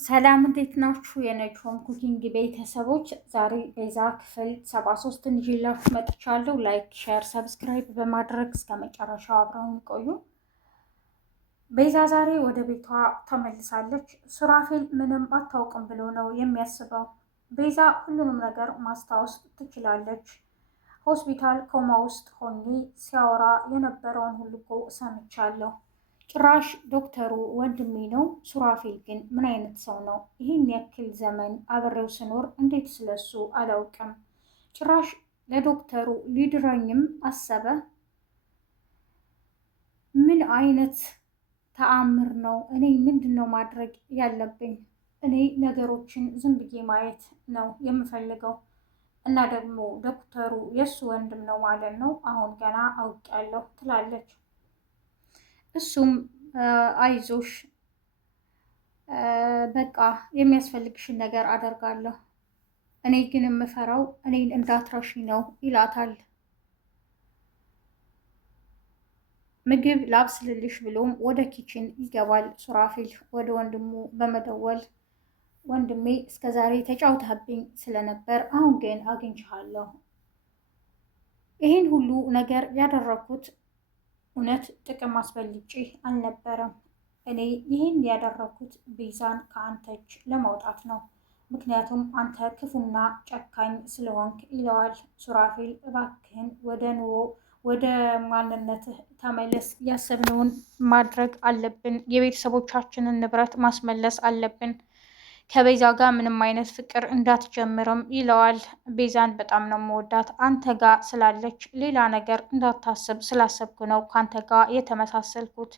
ሰላም እንዴት ናችሁ? የነጅሆም ኩኪንግ ቤተሰቦች ዛሬ ቤዛ ክፍል 73 ይዤላችሁ መጥቻለሁ። ላይክ፣ ሼር፣ ሰብስክራይብ በማድረግ እስከ መጨረሻው አብረውን ይቆዩ። ቤዛ ዛሬ ወደ ቤቷ ተመልሳለች። ሱራፌል ምንም አታውቅም ብሎ ነው የሚያስበው። ቤዛ ሁሉንም ነገር ማስታወስ ትችላለች። ሆስፒታል ኮማ ውስጥ ሆኜ ሲያወራ የነበረውን ሁሉ እኮ ሰምቻለሁ። ጭራሽ ዶክተሩ ወንድሜ ነው። ሱራፌል ግን ምን አይነት ሰው ነው? ይህን ያክል ዘመን አብሬው ስኖር እንዴት ስለሱ አላውቅም? ጭራሽ ለዶክተሩ ሊድረኝም አሰበ። ምን አይነት ተአምር ነው? እኔ ምንድን ነው ማድረግ ያለብኝ? እኔ ነገሮችን ዝም ብዬ ማየት ነው የምፈልገው። እና ደግሞ ዶክተሩ የእሱ ወንድም ነው ማለት ነው። አሁን ገና አውቄያለሁ ትላለች። እሱም አይዞሽ በቃ የሚያስፈልግሽን ነገር አደርጋለሁ፣ እኔ ግን የምፈራው እኔን እንዳትረሺ ነው ይላታል። ምግብ ላብስልልሽ ብሎም ወደ ኪችን ይገባል። ሱራፌል ወደ ወንድሙ በመደወል ወንድሜ እስከዛሬ ተጫውተህብኝ ስለነበር አሁን ግን አግኝቼሃለሁ። ይህን ሁሉ ነገር ያደረኩት እውነት ጥቅም አስበልጬ አልነበረም። እኔ ይህን ያደረኩት ቤዛን ከአንተ እጅ ለማውጣት ነው። ምክንያቱም አንተ ክፉና ጨካኝ ስለሆንክ ይለዋል። ሱራፌል እባክህን ወደ ኑሮ ወደ ማንነትህ ተመለስ። ያሰብነውን ማድረግ አለብን። የቤተሰቦቻችንን ንብረት ማስመለስ አለብን። ከቤዛ ጋር ምንም አይነት ፍቅር እንዳትጀምርም ይለዋል። ቤዛን በጣም ነው መወዳት፣ አንተ ጋር ስላለች ሌላ ነገር እንዳታስብ ስላሰብኩ ነው ከአንተ ጋር የተመሳሰልኩት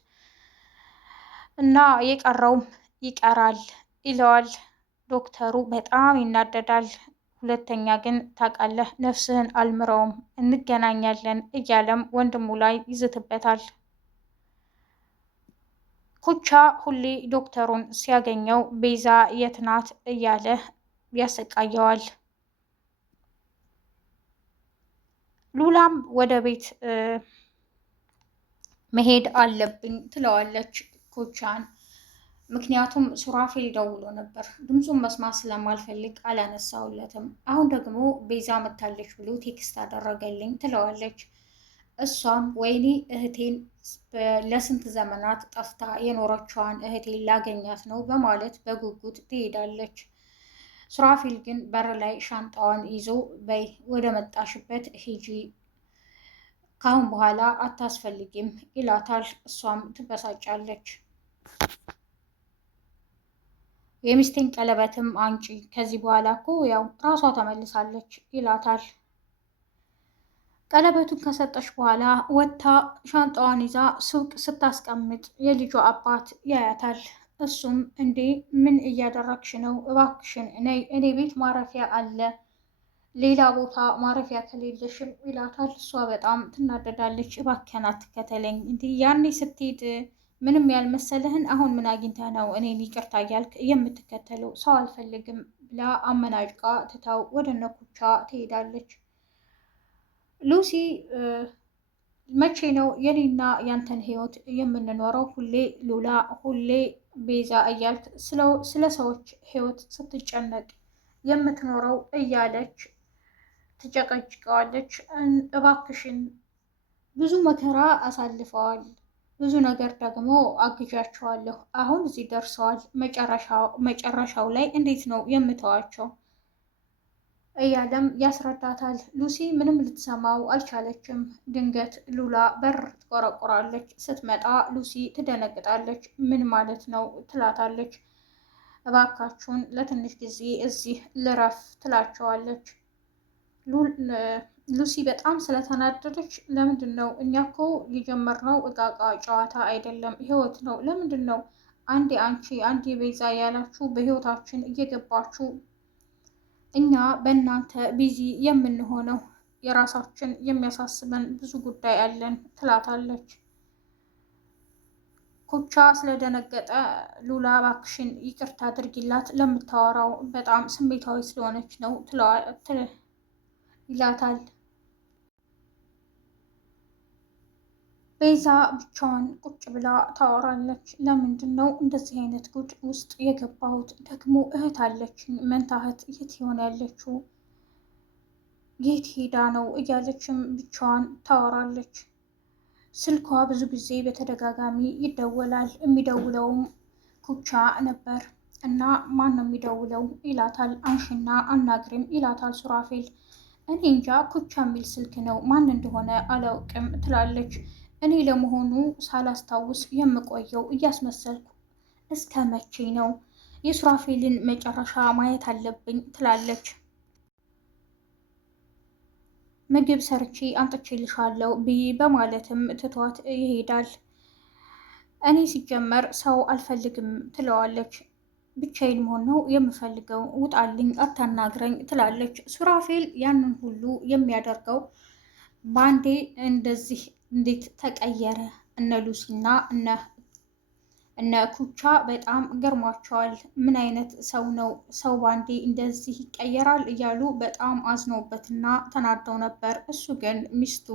እና የቀረውም ይቀራል ይለዋል። ዶክተሩ በጣም ይናደዳል። ሁለተኛ ግን ታውቃለህ፣ ነፍስህን አልምረውም፣ እንገናኛለን እያለም ወንድሙ ላይ ይዝትበታል። ኩቻ ሁሌ ዶክተሩን ሲያገኘው ቤዛ የት ናት እያለ ያሰቃየዋል። ሉላም ወደ ቤት መሄድ አለብኝ ትለዋለች ኩቻን። ምክንያቱም ሱራፌል ደውሎ ነበር፣ ድምፁን መስማት ስለማልፈልግ አላነሳውለትም። አሁን ደግሞ ቤዛ መታለች ብሎ ቴክስት አደረገልኝ ትለዋለች። እሷም ወይኔ እህቴን ለስንት ዘመናት ጠፍታ የኖረችዋን እህቴን ላገኛት ነው በማለት በጉጉት ትሄዳለች። ሱራፌል ግን በር ላይ ሻንጣዋን ይዞ በይ ወደ መጣሽበት ሂጂ፣ ካሁን በኋላ አታስፈልጊም ይላታል። እሷም ትበሳጫለች። የሚስቴን ቀለበትም አንጪ፣ ከዚህ በኋላ እኮ ያው ራሷ ተመልሳለች ይላታል። ቀለበቱን ከሰጠች በኋላ ወጥታ ሻንጣዋን ይዛ ሱቅ ስታስቀምጥ የልጇ አባት ያያታል። እሱም እንዴ ምን እያደረግሽ ነው? እባክሽን ነይ፣ እኔ ቤት ማረፊያ አለ፣ ሌላ ቦታ ማረፊያ ከሌለሽም ይላታል። እሷ በጣም ትናደዳለች። እባክህን አትከተለኝ፣ እንዲህ ያኔ ስትሄድ ምንም ያልመሰለህን አሁን ምን አግኝተህ ነው እኔን ይቅርታ እያልክ የምትከተለው? ሰው አልፈልግም ብላ አመናጭቃ ትታው ወደ እነ ኩቻ ትሄዳለች። ሉሲ መቼ ነው የኔና ያንተን ህይወት የምንኖረው? ሁሌ ሉላ፣ ሁሌ ቤዛ እያልክ ስለ ሰዎች ህይወት ስትጨነቅ የምትኖረው እያለች ትጨቀጭቀዋለች። እባክሽን ብዙ መከራ አሳልፈዋል፣ ብዙ ነገር ደግሞ አግዣቸዋለሁ። አሁን እዚህ ደርሰዋል። መጨረሻው ላይ እንዴት ነው የምተዋቸው እያለም ያስረዳታል። ሉሲ ምንም ልትሰማው አልቻለችም። ድንገት ሉላ በር ትቆረቆራለች። ስትመጣ ሉሲ ትደነግጣለች። ምን ማለት ነው ትላታለች። እባካችሁን ለትንሽ ጊዜ እዚህ ልረፍ ትላቸዋለች። ሉሲ በጣም ስለተናደደች ለምንድን ነው እኛ እኮ የጀመርነው እቃቃ ጨዋታ አይደለም፣ ህይወት ነው። ለምንድን ነው አንዴ አንቺ አንዴ ቤዛ ያላችሁ በህይወታችን እየገባችሁ እኛ በእናንተ ቢዚ የምንሆነው? የራሳችን የሚያሳስበን ብዙ ጉዳይ አለን ትላታለች። ኩቻ ስለደነገጠ ሉላ እባክሽን ይቅርታ አድርጊላት፣ ለምታወራው በጣም ስሜታዊ ስለሆነች ነው ይላታል። ቤዛ ብቻዋን ቁጭ ብላ ታወራለች። ለምንድን ነው እንደዚህ አይነት ጉድ ውስጥ የገባሁት? ደግሞ እህት አለችኝ፣ መንታ እህት። የት ይሆን ያለችው? የት ሄዳ ነው እያለችም ብቻዋን ታወራለች። ስልኳ ብዙ ጊዜ በተደጋጋሚ ይደወላል። የሚደውለውም ኩቻ ነበር እና ማን ነው የሚደውለው ይላታል። አንሽና አናግሪም ይላታል ሱራፌል። እኔ እንጃ ኩቻ የሚል ስልክ ነው፣ ማን እንደሆነ አላውቅም ትላለች። እኔ ለመሆኑ ሳላስታውስ የምቆየው እያስመሰልኩ እስከ መቼ ነው? የሱራፌልን መጨረሻ ማየት አለብኝ ትላለች። ምግብ ሰርቼ አምጥቼልሻለሁ ብይ በማለትም ትቷት ይሄዳል። እኔ ሲጀመር ሰው አልፈልግም ትለዋለች። ብቻዬን መሆን ነው የምፈልገው፣ ውጣልኝ፣ አታናግረኝ ትላለች። ሱራፌል ያንን ሁሉ የሚያደርገው ባንዴ እንደዚህ እንዴት ተቀየረ? እነ ሉሲና እነ ኩቻ በጣም ገርሟቸዋል። ምን አይነት ሰው ነው ሰው ባንዴ እንደዚህ ይቀየራል? እያሉ በጣም አዝነውበትና ተናደው ነበር። እሱ ግን ሚስቱ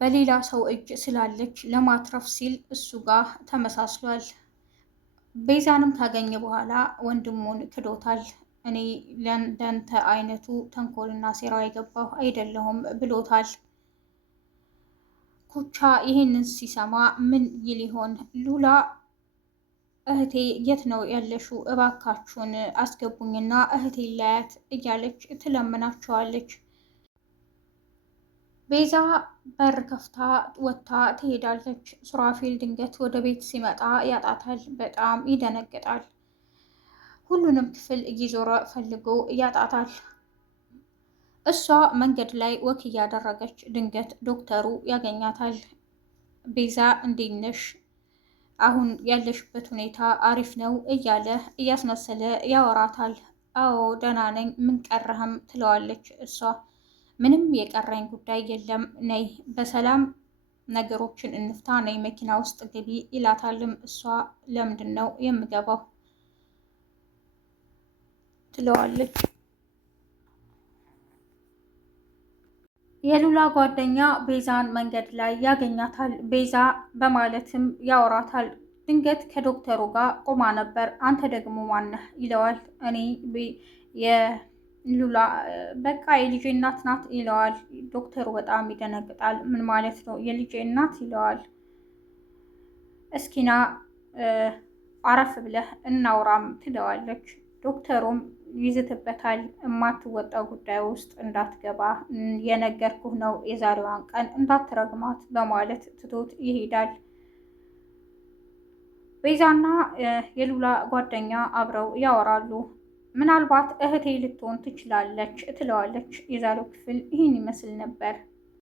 በሌላ ሰው እጅ ስላለች ለማትረፍ ሲል እሱ ጋር ተመሳስሏል። ቤዛንም ካገኘ በኋላ ወንድሙን ክዶታል። እኔ ለእንደንተ አይነቱ ተንኮልና ሴራ የገባሁ አይደለሁም ብሎታል። ኩቻ ይህንን ሲሰማ ምን ይል ይሆን? ሉላ እህቴ የት ነው ያለሽው? እባካችሁን አስገቡኝና እህቴ ላያት እያለች ትለምናቸዋለች። ቤዛ በር ከፍታ ወጥታ ትሄዳለች። ሱራፌል ድንገት ወደ ቤት ሲመጣ ያጣታል። በጣም ይደነግጣል። ሁሉንም ክፍል እየዞረ ፈልጎ ያጣታል። እሷ መንገድ ላይ ወክ እያደረገች ድንገት ዶክተሩ ያገኛታል። ቤዛ እንዴት ነሽ? አሁን ያለሽበት ሁኔታ አሪፍ ነው እያለ እያስመሰለ ያወራታል። አዎ ደህና ነኝ፣ ምን ቀረህም ትለዋለች። እሷ ምንም የቀረኝ ጉዳይ የለም፣ ነይ በሰላም ነገሮችን እንፍታ፣ ነይ መኪና ውስጥ ግቢ ይላታልም። እሷ ለምንድን ነው የምገባው ትለዋለች። የሉላ ጓደኛ ቤዛን መንገድ ላይ ያገኛታል። ቤዛ በማለትም ያወራታል። ድንገት ከዶክተሩ ጋር ቆማ ነበር። አንተ ደግሞ ማነህ ይለዋል። እኔ የሉላ በቃ የልጄ እናት ናት ይለዋል። ዶክተሩ በጣም ይደነግጣል። ምን ማለት ነው የልጄ እናት ይለዋል። እስኪና አረፍ ብለህ እናውራም ትለዋለች። ዶክተሩም ይዝትበታል። የማትወጣው ጉዳይ ውስጥ እንዳትገባ የነገርኩህ ነው፣ የዛሬዋን ቀን እንዳትረግማት በማለት ትቶት ይሄዳል። ቤዛና የሉላ ጓደኛ አብረው ያወራሉ። ምናልባት እህቴ ልትሆን ትችላለች ትለዋለች። የዛሬው ክፍል ይህን ይመስል ነበር።